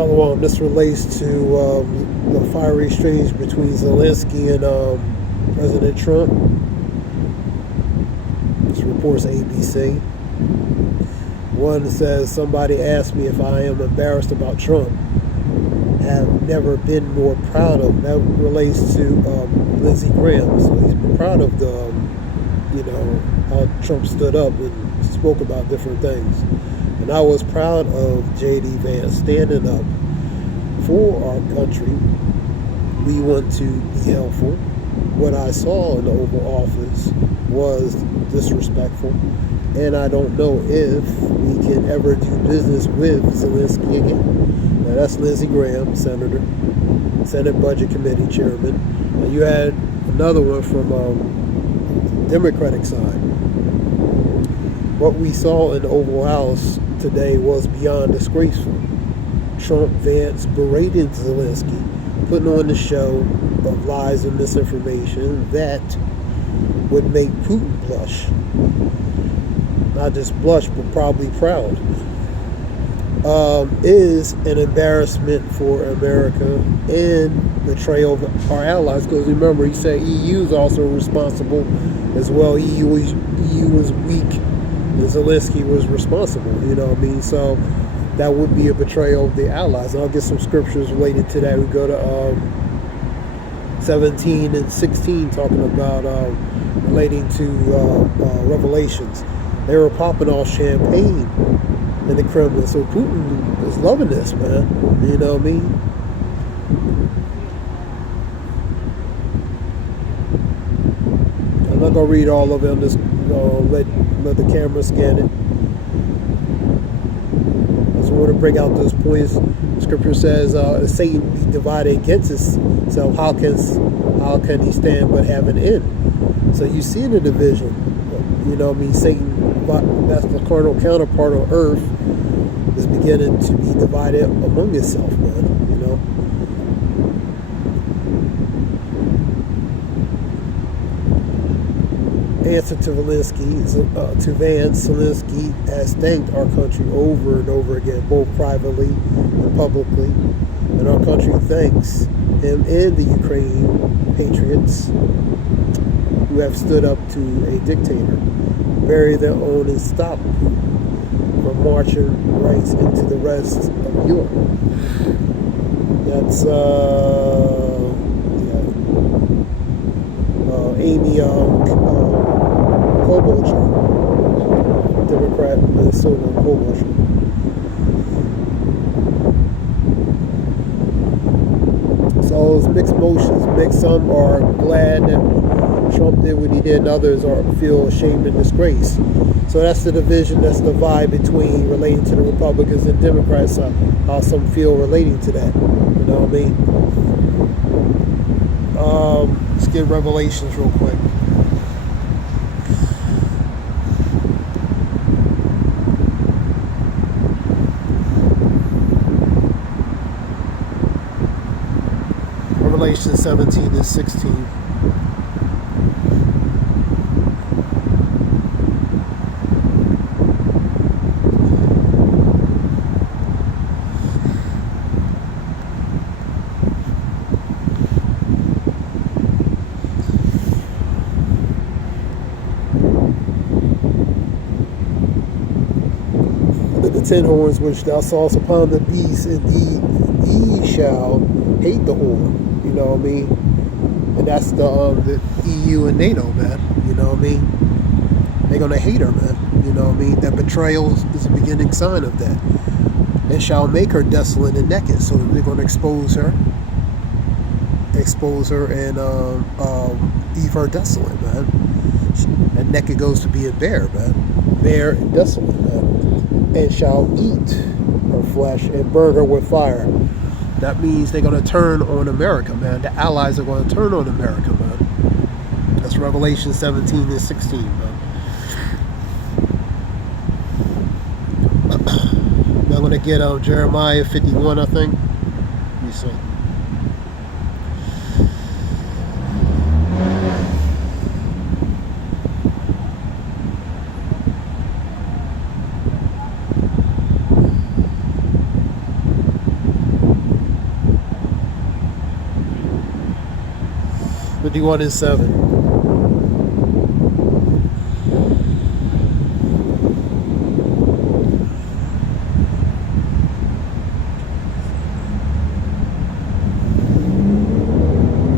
Shalom. This relates to the fiery exchange between Zelensky and President Trump. This reports ABC. One says, somebody asked me if I am embarrassed about Trump. Have never been more proud of. That relates to Lindsey Graham. So he's been proud of the, how Trump stood up and spoke about different things. And I was proud of J.D. Vance standing up for our country. We want to be helpful. What I saw in the Oval Office was disrespectful. And I don't know if we can ever do business with Zelensky again. Now, that's Lindsey Graham, Senator, Senate Budget Committee Chairman. And you had another one from Democratic side. What we saw in the Oval House today was beyond disgraceful. Trump, Vance berating Zelensky, putting on the show of lies and misinformation that would make Putin blush. Not just blush, but probably proud. Is an embarrassment for America and betrayal of our allies. Because remember, he said EU is also responsible as well. EU was weak, and Zelensky was responsible. You know what I mean? So that would be a betrayal of the allies. And I'll get some scriptures related to that. We go to 17 and 16, talking about relating to Revelations. They were popping off champagne in the Kremlin. So Putin is loving this, man. You know what I mean? I'm not going to read all of it. I'm just let the camera scan it. I just want to bring out those points. Scripture says, Satan be divided against himself. How can he stand but have an end? So you see the division. You know what I mean? Satan, that's the carnal counterpart on earth, is beginning to be divided among itself, man. You know? Answer to Zelensky, to Vance, Zelensky has thanked our country over and over again, both privately and publicly. And our country thanks him and the Ukraine patriots who have stood up to a dictator, bury their own and stop from marching rights into the rest of Europe. That's Amy Klobuchar, Democrat, Minnesota, Klobuchar. So it's mixed emotions. Some are glad that Trump did what he did, and others feel ashamed and disgraced. So that's the division, that's the divide between relating to the Republicans and Democrats, how some feel relating to that. You know what I mean? Let's get Revelations real quick. Revelation 17 and 16. The 10 horns which thou sawest upon the beast, indeed ye shall hate the whore. You know what I mean? And that's the EU and NATO, man. You know what I mean? They're going to hate her, man. You know what I mean? That betrayal is a beginning sign of that. And shall make her desolate and naked. So they're going to expose her and leave her desolate, man. And naked goes to being bare, man. Bare and desolate, man. And shall eat her flesh and burn her with fire. That means they're going to turn on America, man. The allies are going to turn on America, man. That's Revelation 17 and 16, man. Now I'm going to get Jeremiah 51, I think. Let me see. 51-7.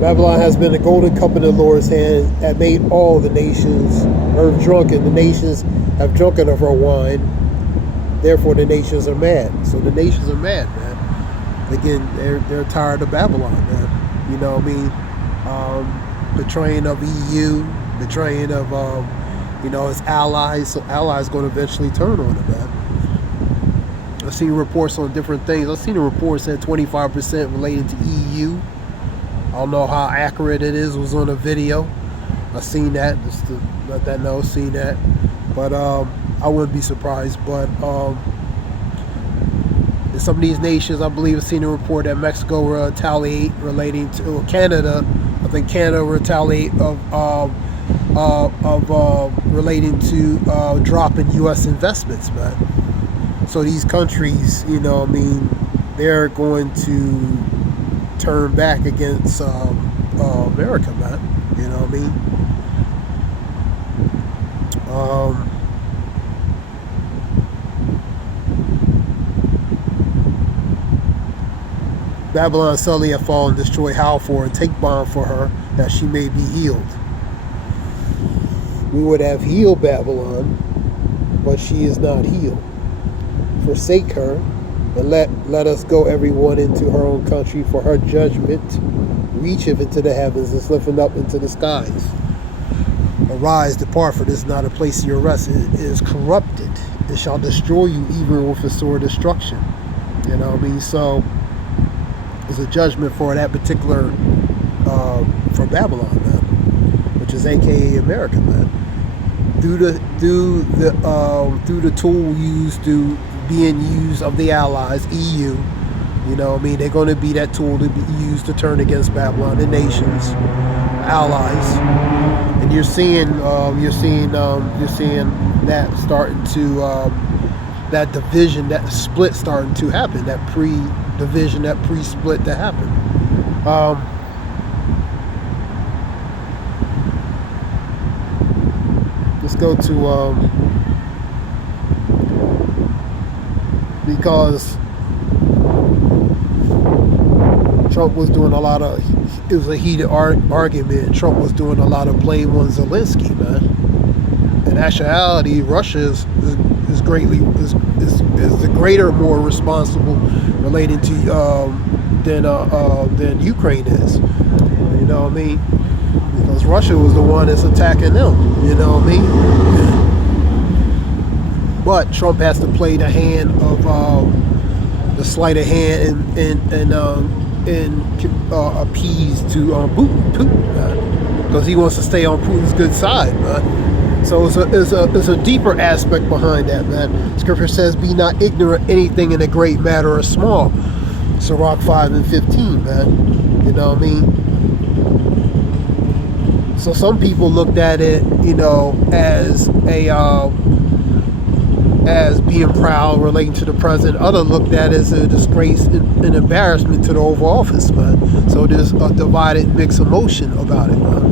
Babylon has been a golden cup in the Lord's hand, and made all the nations drunken. The nations have drunken of her wine. Therefore, the nations are mad. So the nations are mad, man. Again, they're tired of Babylon, man. You know what I mean? Betraying of EU, betraying of its allies. So allies going to eventually turn on it, man. I've seen reports on different things. I've seen a report said 25% relating to EU. I don't know how accurate it is. It was on a video. I've seen that, just to let that know, seen that. But I wouldn't be surprised. But in some of these nations, I believe I've seen a report that Mexico will retaliate relating to Canada. I think Canada will retaliate of relating to dropping U.S. investments, man. So these countries, you know what I mean, they're going to turn back against America, man. You know what I mean? Babylon suddenly have fallen, destroy Halfor, and take bond for her, that she may be healed. We would have healed Babylon, but she is not healed. Forsake her, and let us go everyone into her own country, for her judgment reacheth into the heavens, is lifted up into the skies. Arise, depart, for this is not a place of your rest. It is corrupted. It shall destroy you even with a sword of destruction. You know what I mean? So it's a judgment for that particular for Babylon, man, which is aka America, man. Through the tool being used of the allies, EU, you know what I mean, they're going to be that tool to be used to turn against Babylon, the nations, allies. And you're seeing that starting to that division, that split starting to happen, that pre-division, that pre-split to happen. Let's go to because Trump was doing a lot of, it was a heated argument. Trump was doing a lot of blame on Zelensky, man. In actuality, Russia is the greater, more responsible relating to than Ukraine is. You know what I mean? Because Russia was the one that's attacking them. You know what I mean? But Trump has to play the hand of the sleight of hand and appease to Putin, because he wants to stay on Putin's good side, man. So it's a deeper aspect behind that, man. Scripture says, "Be not ignorant anything in a great matter or small." Sirach 5:15, man. You know what I mean? So some people looked at it, you know, as being proud relating to the president. Others looked at it as a disgrace and an embarrassment to the Oval Office, man. So there's a divided mixed emotion about it, man.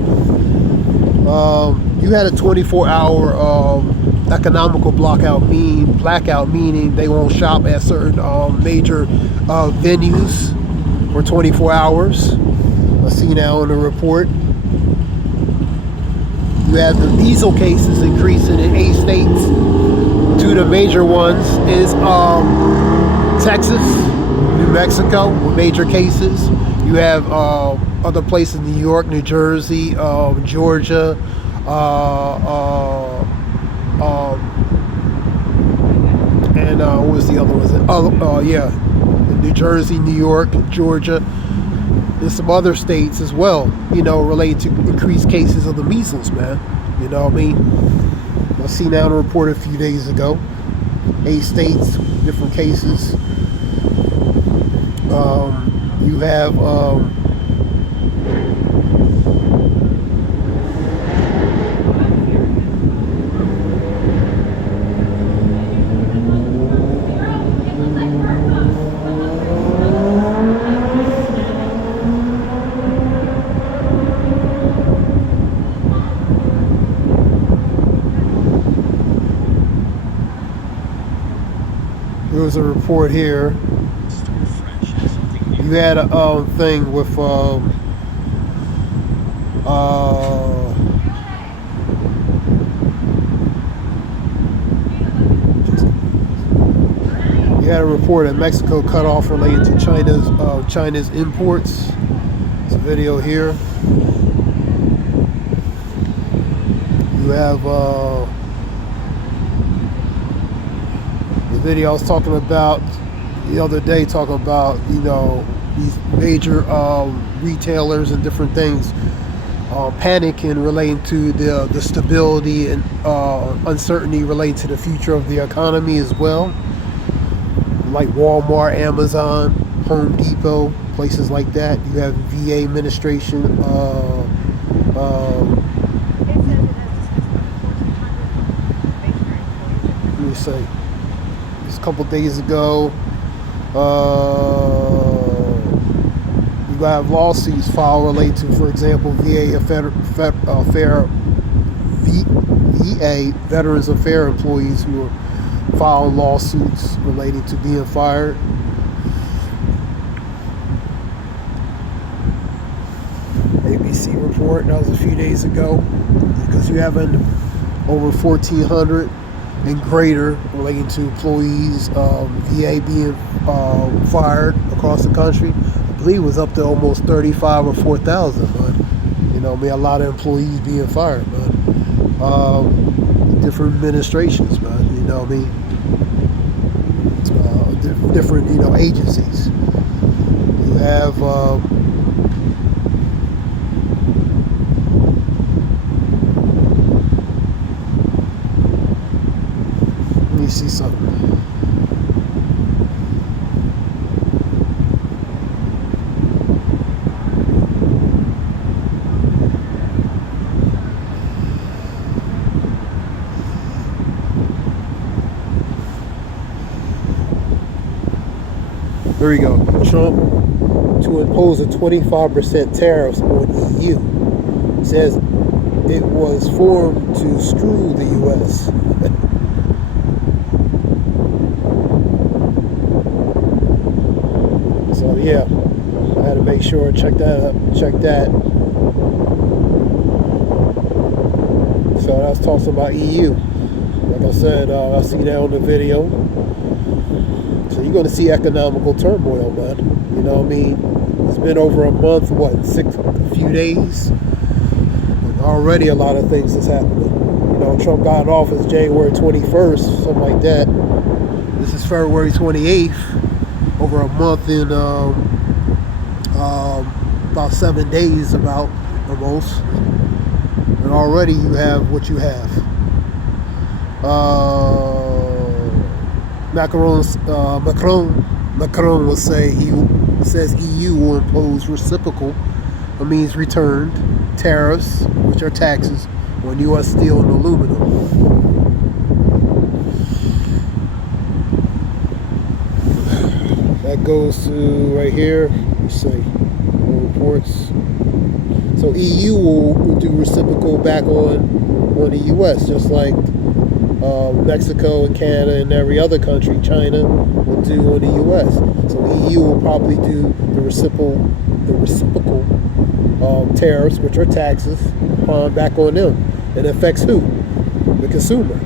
You had a 24-hour economical blackout, meaning they won't shop at certain major venues for 24 hours. I see now in the report. You have the diesel cases increasing in 8 states. 2 of the major ones is Texas, New Mexico, with major cases. You have other places, New York, New Jersey, Georgia, and what was the other one? New Jersey, New York, Georgia, and some other states as well, you know, related to increased cases of the measles, man. You know what I mean? I see now a report a few days ago, 8 states, different cases. You have there was a report here. You had a thing with you had a report that Mexico cut off related to China's imports. There's a video here. You have the video I was talking about the other day, talking about, you know, these major retailers and different things panicking relating to the stability and uncertainty relating to the future of the economy as well, like Walmart, Amazon, Home Depot, places like that. You have VA administration. Let me say, just a couple days ago, you have lawsuits filed related to, for example, VA Veterans Affairs employees who are filing lawsuits relating to being fired. ABC report, that was a few days ago, because you have over 1,400 and greater relating to employees, VA being fired across the country. I believe it was up to almost 35 or 4,000, but you know, a lot of employees being fired, but different administrations, but you know what I mean, different, you know, agencies. You have let me see something. Here we go. Trump to impose a 25% tariffs on EU. Says it was formed to screw the U.S. So yeah, I had to make sure check that. So that's talking about EU. Like I said, I see that on the video. So you're going to see economical turmoil, man. You know what I mean? It's been over a month, a few days. And already a lot of things is happening. You know, Trump got in office January 21st, something like that. This is February 28th. Over a month in about 7 days, almost. And already you have what you have. Macron will say, he says EU will impose reciprocal, that means returned, tariffs, which are taxes, on U.S. steel and aluminum. That goes to right here. Let's see, reports. So EU will do reciprocal back on the U.S., just like Mexico and Canada and every other country, China, will do on the U.S. So EU will probably do the reciprocal tariffs, which are taxes, back on them. It affects who? The consumer.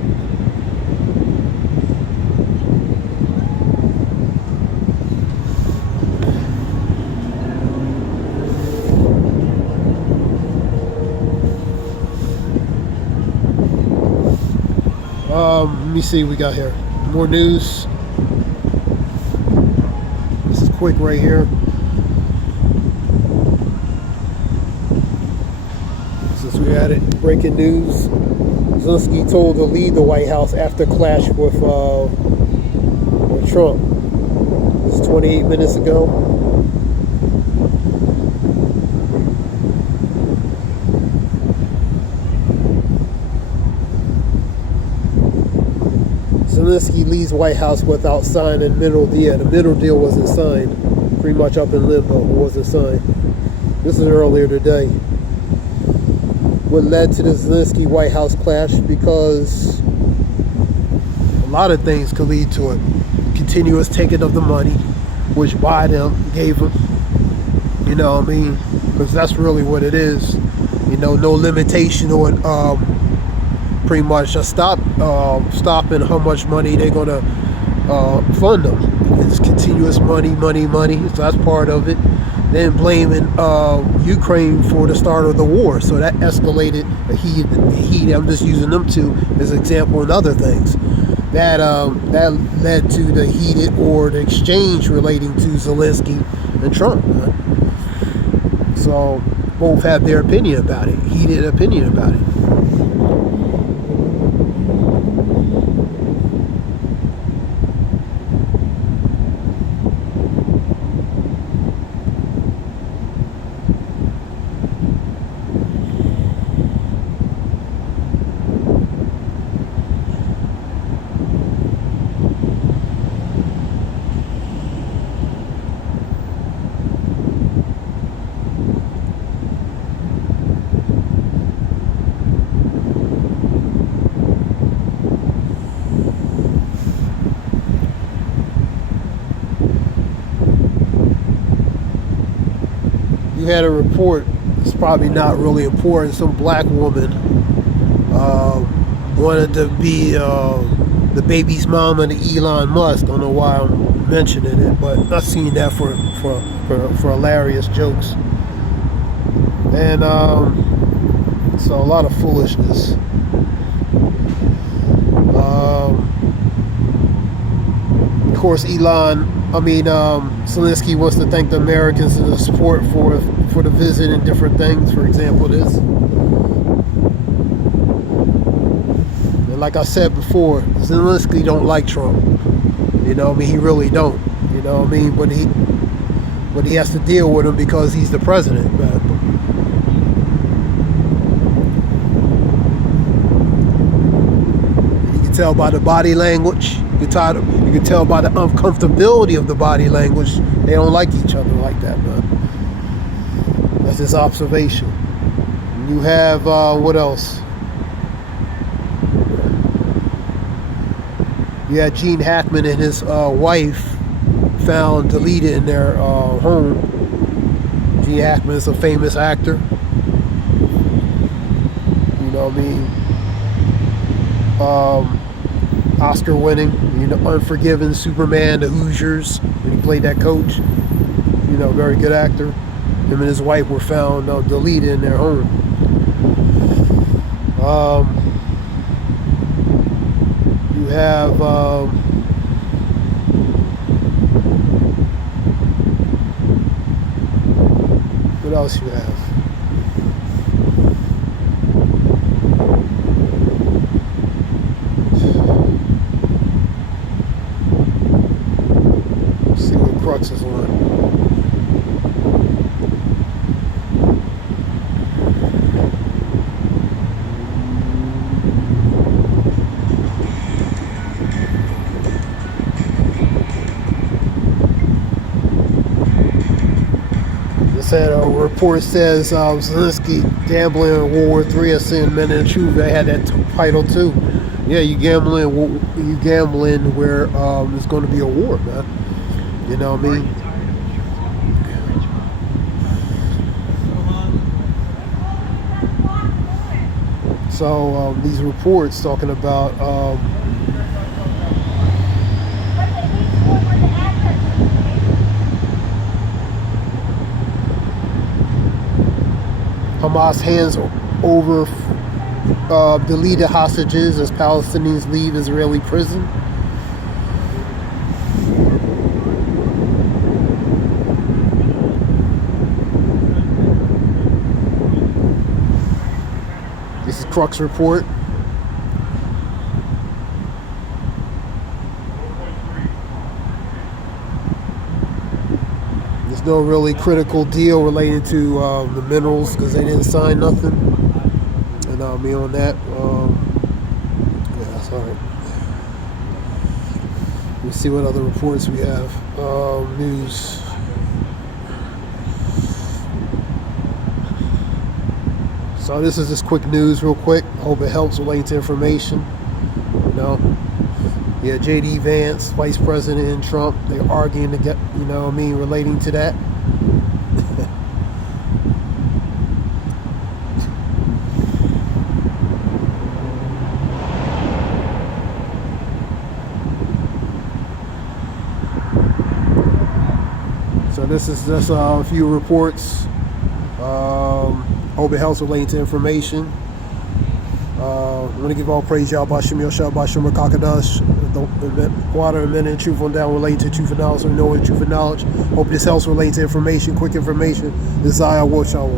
Let me see what we got here. More news. This is quick right here. Since we had it, breaking news. Zelensky told to leave the White House after clash with Trump. This is 28 minutes ago. Zelensky leaves White House without signing middle deal. The middle deal wasn't signed. Pretty much up in limbo. It wasn't signed. This is earlier today. What led to the Zelensky White House clash? Because a lot of things could lead to it. continuous taking of the money, which Biden gave him. You know what I mean? Because that's really what it is. You know, no limitation on pretty much stopping how much money they're gonna fund them. It's continuous money. So that's part of it. Then blaming Ukraine for the start of the war. So that escalated the heat. I'm just using them two as an example and other things. That led to the heated or the exchange relating to Zelensky and Trump. So both have their opinion about it, heated opinion about it. You had a report, it's probably not really important, some black woman wanted to be the baby's mama to Elon Musk. Don't know why I'm mentioning it, but I've seen that for hilarious jokes. And so a lot of foolishness. Of course, Zelensky wants to thank the Americans and the support for the visit and different things. For example, this. And like I said before, Zelensky don't like Trump. You know what I mean? He really don't. You know what I mean? But he has to deal with him because he's the president. You can tell by the body language. You can tell by the uncomfortability of the body language. They don't like each other like that, man. That's his observation. You have, what else? You had Gene Hackman and his wife found deleted in their home. Gene Hackman is a famous actor. You know what I mean? Oscar winning, Unforgiven, Superman, The Hoosiers, when he played that coach. Very good actor. Him and his wife were found deleted in their home. You have what else you have? Crux is on. A report says Zelensky gambling in World War III has sent men in the truth. They had that title too. Yeah, you gambling where there's going to be a war, man. You know what I mean? So these reports talking about Hamas hands over deleted hostages as Palestinians leave Israeli prison. This is Crux report. No really critical deal related to the minerals because they didn't sign nothing, and I'll be on that. Yeah, that's all right. Let's see what other reports we have. News. So this is just quick news, real quick. I hope it helps relating to information. Yeah, J.D. Vance, Vice President, and Trump, they're arguing to get, relating to that. So this is just a few reports. Open House relating to information. I want to give all praise Yahweh Bashem Yoshua Bashem Rakakadash, the water and men and truth on down relating to truth and knowledge, so we know what truth and knowledge. Hope this helps relating to information, quick information. Desire Watch Hour.